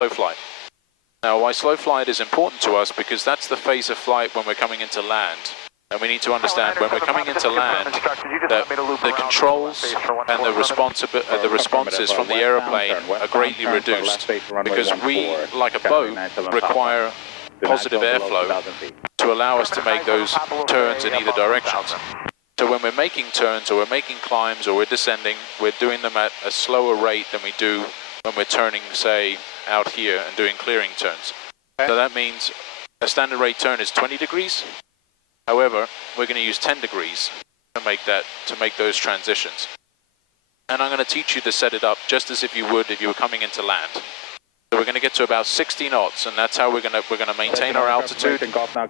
slow flight. Now, why slow flight is important to us, because that's the phase of flight when we're coming into land. And we need to understand when we're coming into land that the controls and the responses from the aeroplane are greatly reduced, because we, like a boat, require positive airflow to allow us to make those turns in either directions. So when we're making turns, or we're making climbs, or we're descending, we're doing them at a slower rate than we do when we're turning, say, out here and doing clearing turns. So that means a standard rate turn is 20 degrees. However, we're going to use 10 degrees to make those transitions. And I'm going to teach you to set it up just as if you would if you were coming into land. So we're going to get to about 60 knots, and that's how we're going to maintain our altitude.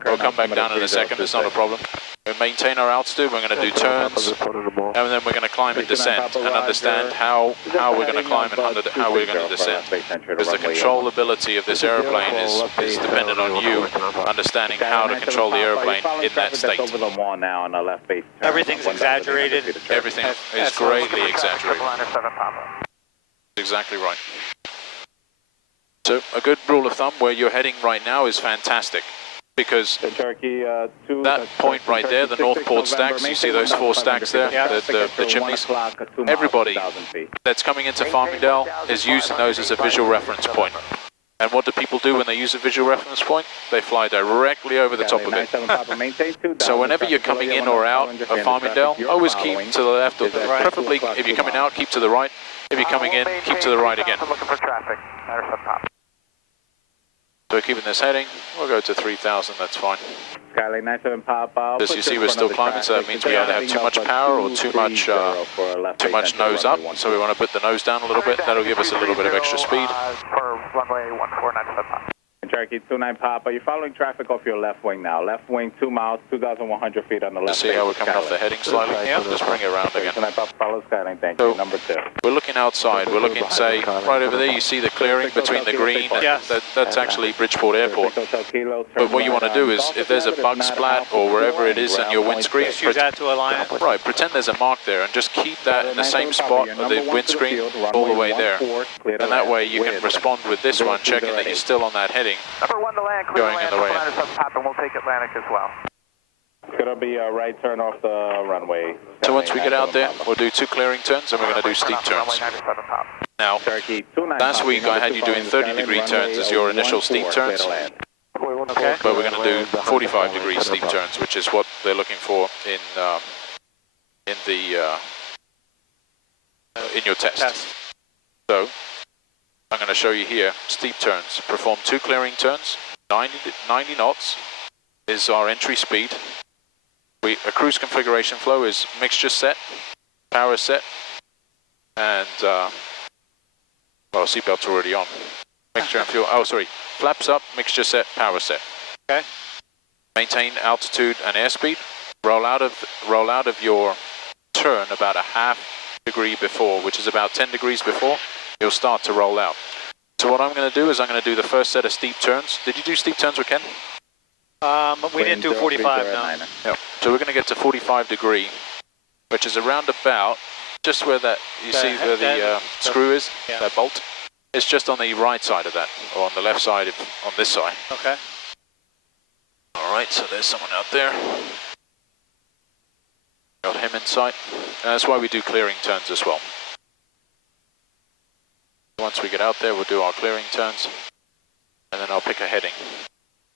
We'll come back down in a second, it's not a problem. We'll maintain our altitude, we're going to do turns, and then we're going to climb and descend, and understand how we're going to climb and how we're going to descend. Because the controllability of this airplane is dependent on you understanding how to control the airplane in that state. Everything's exaggerated. Everything is greatly exaggerated. Exactly right. So a good rule of thumb where you're heading right now is fantastic, because that point right there, the Northport stacks, you see those 4 stacks there, the chimneys, everybody that's coming into Farmingdale is using those as a visual reference point. And what do people do when they use a visual reference point? They fly directly over the top of it. So whenever you're coming in or out of Farmingdale, always keep to the left, or preferably if you're coming out, keep to the right. If you're coming in, keep to the right again. So we're keeping this heading, we'll go to 3,000, that's fine. As you see, we're still climbing, so that means we either have too much power or too much nose up, so we want to put the nose down a little bit. That'll give us a little bit of extra speed. Runway 1497. Cherokee 29 Papa, you're following traffic off your left wing now. Left wing 2 miles, 2,100 feet on the left. Let's see how we're coming off the heading slightly. Yeah, just bring it around again. So number 2. We're looking outside. We're looking, say, right over there. You see the clearing between the green. And that's actually Bridgeport Airport. But what you want to do is, if there's a bug splat or wherever it is on your windscreen, just use that to align it. Right, pretend there's a mark there and just keep that in the same spot of the windscreen all the way there. And that way you can respond with this one, checking that you're still on that heading. Number 1 to land, going in the way. And we'll take Atlantic as well. It's going to be a right turn off the runway. So once we get out there, we'll do 2 clearing turns, and we're going to do steep turns. Now, last week I had you doing 30-degree turns as your initial steep turns. Okay. But we're going to do 45-degree steep turns, which is what they're looking for in your test. So I'm going to show you here steep turns. Perform 2 clearing turns. 90 knots is our entry speed. A cruise configuration flow is mixture set, power set, and well, seatbelt's already on. Mixture and fuel. Oh, sorry. Flaps up, mixture set, power set. Okay. Maintain altitude and airspeed. Roll out of your turn about a ½ degree before, which is about 10 degrees before. You'll start to roll out. So what I'm going to do is I'm going to do the first set of steep turns. Did you do steep turns with Ken? We didn't do 45, no. No. So we're going to get to 45 degree, which is around about just where that, you see where the screw is, that bolt. It's just on the right side of that, or on the left side, on this side. Okay. All right, so there's someone out there. Got him in sight. And that's why we do clearing turns as well. Once we get out there, we'll do our clearing turns, and then I'll pick a heading.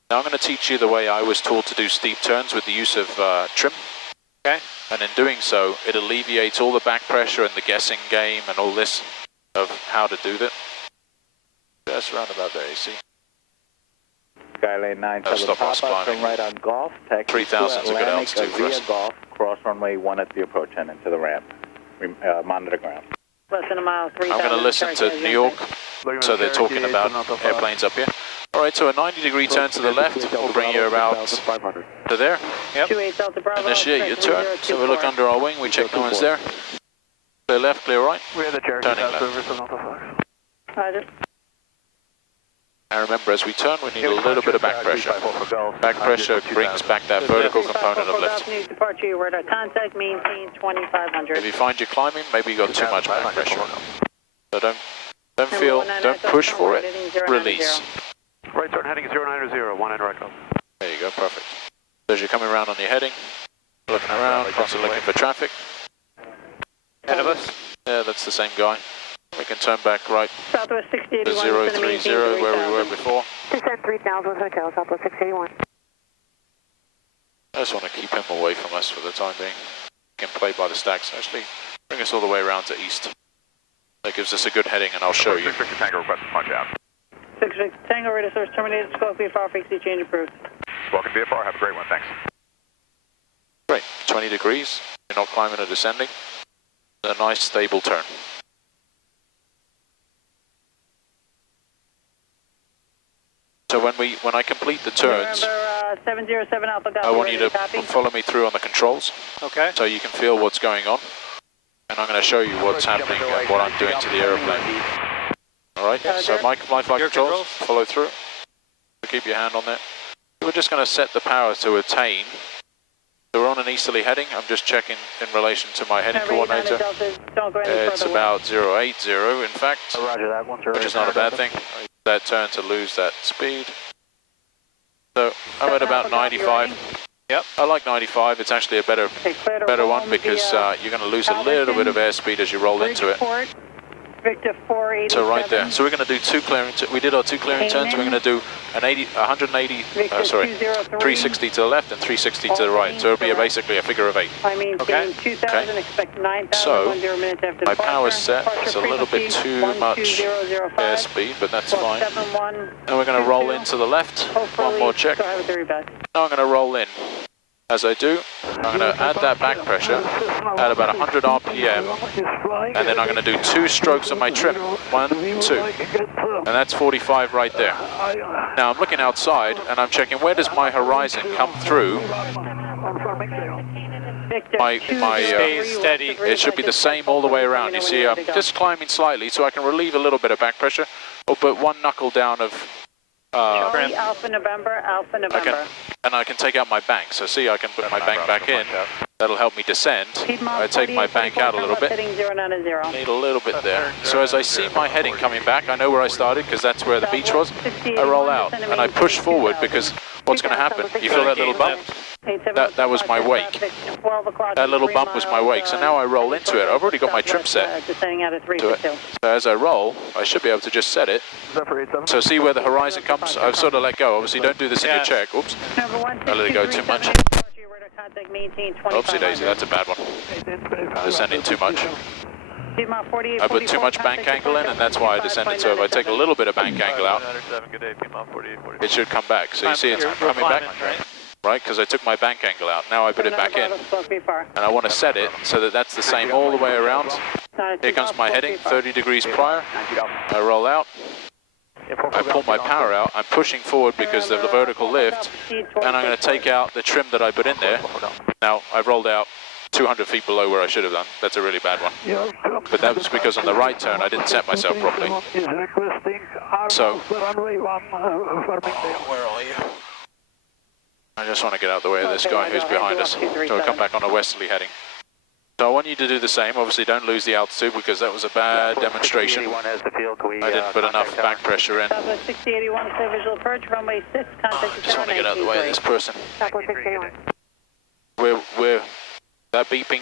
Now I'm going to teach you the way I was taught to do steep turns with the use of trim. Okay. And in doing so, it alleviates all the back pressure and the guessing game and all this of how to do that. Just round about there, you see. Skylane 9, stop us climbing. right on Golf, 3,000 is a good altitude for us. Golf, cross runway 1 at the approach and into the ramp. Monitor ground. Less than a mile, 3,000. I'm going to listen to New York, so they're talking about airplanes up here. All right, so a 90-degree turn to the left will bring you about to there. Yep. Initiate your turn, so we look under our wing, we check no one's there. Clear left, clear right, turning left. Roger. And remember, as we turn, we need a little bit of back pressure. Back pressure brings back that vertical component of lift. Departure, we're at contact, maintain 2,500. If you find you're climbing, maybe you got too much back pressure. So don't don't push for it, release. Right turn heading 090, 1 right close. There you go, perfect. So as you're coming around on your heading, looking around, constantly looking for traffic. Ahead of us. Yeah, that's the same guy. We can turn back right Southwest to 6081. 030 where we were before. Descend 3000 Hotel, Southwest 681. I just want to keep him away from us for the time being. He can play by the stacks. Actually, bring us all the way around to east. That gives us a good heading, and I'll show you. 6 Tango request punch out. 6 Tango radar source terminated. Squawk VFR frequency change approved. Welcome VFR. Have a great one. Thanks. Great. 20 degrees. You're not climbing or descending. A nice stable turn. So when I complete the turns, November 707 Alpha Golf. I want you to follow me through on the controls, Okay. so you can feel what's going on, and I'm going to show you what's happening and what I'm doing to the aeroplane. All right. So my flight controls, follow through. So keep your hand on there. We're just going to set the power to attain. So we're on an easterly heading. I'm just checking in relation to my heading coordinator. It's about 080, in fact, Roger that, which is not a bad thing. I use that turn to lose that speed. So I'm at about 95. Yep. I like 95. It's actually a better one because you're going to lose a little bit of airspeed as you roll into it. Victor 487. So right there. So we're going to do two clearing. We did our two clearing turns. We're going to do an 360 to the left and 360 to the right. So it'll be basically a figure of 8. I mean, Okay. 2000, expect 9,000, So 10 minutes after my departure. power's set. Departure It's a little bit frequency too much 12005. airspeed, but that's fine. 71. And we're going to roll into the left. One more check. Go ahead with the rebus. Now I'm going to roll in. As I do, I'm going to add that back pressure at about 100 RPM, and then I'm going to do 2 strokes on my trim. 1, 2. And that's 45 right there. Now I'm looking outside, and I'm checking where does my horizon come through. Victor, Stay steady. It should be the same all the way around. You see, I'm just climbing slightly so I can relieve a little bit of back pressure, or put 1 knuckle down of... Charlie, Alpha November. And I can take out my bank. So see, I can put my bank back in. That'll help me descend. I take my bank out a little bit. Need a little bit there. So as I see my heading coming back, I know where I started because that's where the beach was. I roll out and I push forward because what's going to happen? You feel that little bump? That was my wake. That little bump was my wake. So now I roll into it. I've already got my trim set to it. So as I roll, I should be able to just set it. So see where the horizon comes? I've sort of let go. Obviously, don't do this in your check. Oops. I let it go too much. Oopsie daisy, that's a bad one. Descending too much. I put too much bank angle in, and that's why I descended. So if I take a little bit of bank angle out, it should come back. So you see it's coming back, right? Because I took my bank angle out. Now I put it back in, and I want to set it so that that's the same all the way around. Here comes my heading, 30 degrees prior. I roll out. I pull my power out. I'm pushing forward because of the vertical lift, and I'm going to take out the trim that I put in there. Now I've rolled out 200 feet below where I should have done. That's a really bad one. But that was because on the right turn I didn't set myself properly. So, where are you? I just want to get out of the way of this guy who's behind us. So we'll come back on a westerly heading. So I want you to do the same. Obviously don't lose the altitude because that was a bad demonstration. I didn't put enough back pressure in. I just want to get out of the way of this person. Southwest 681. We're that beeping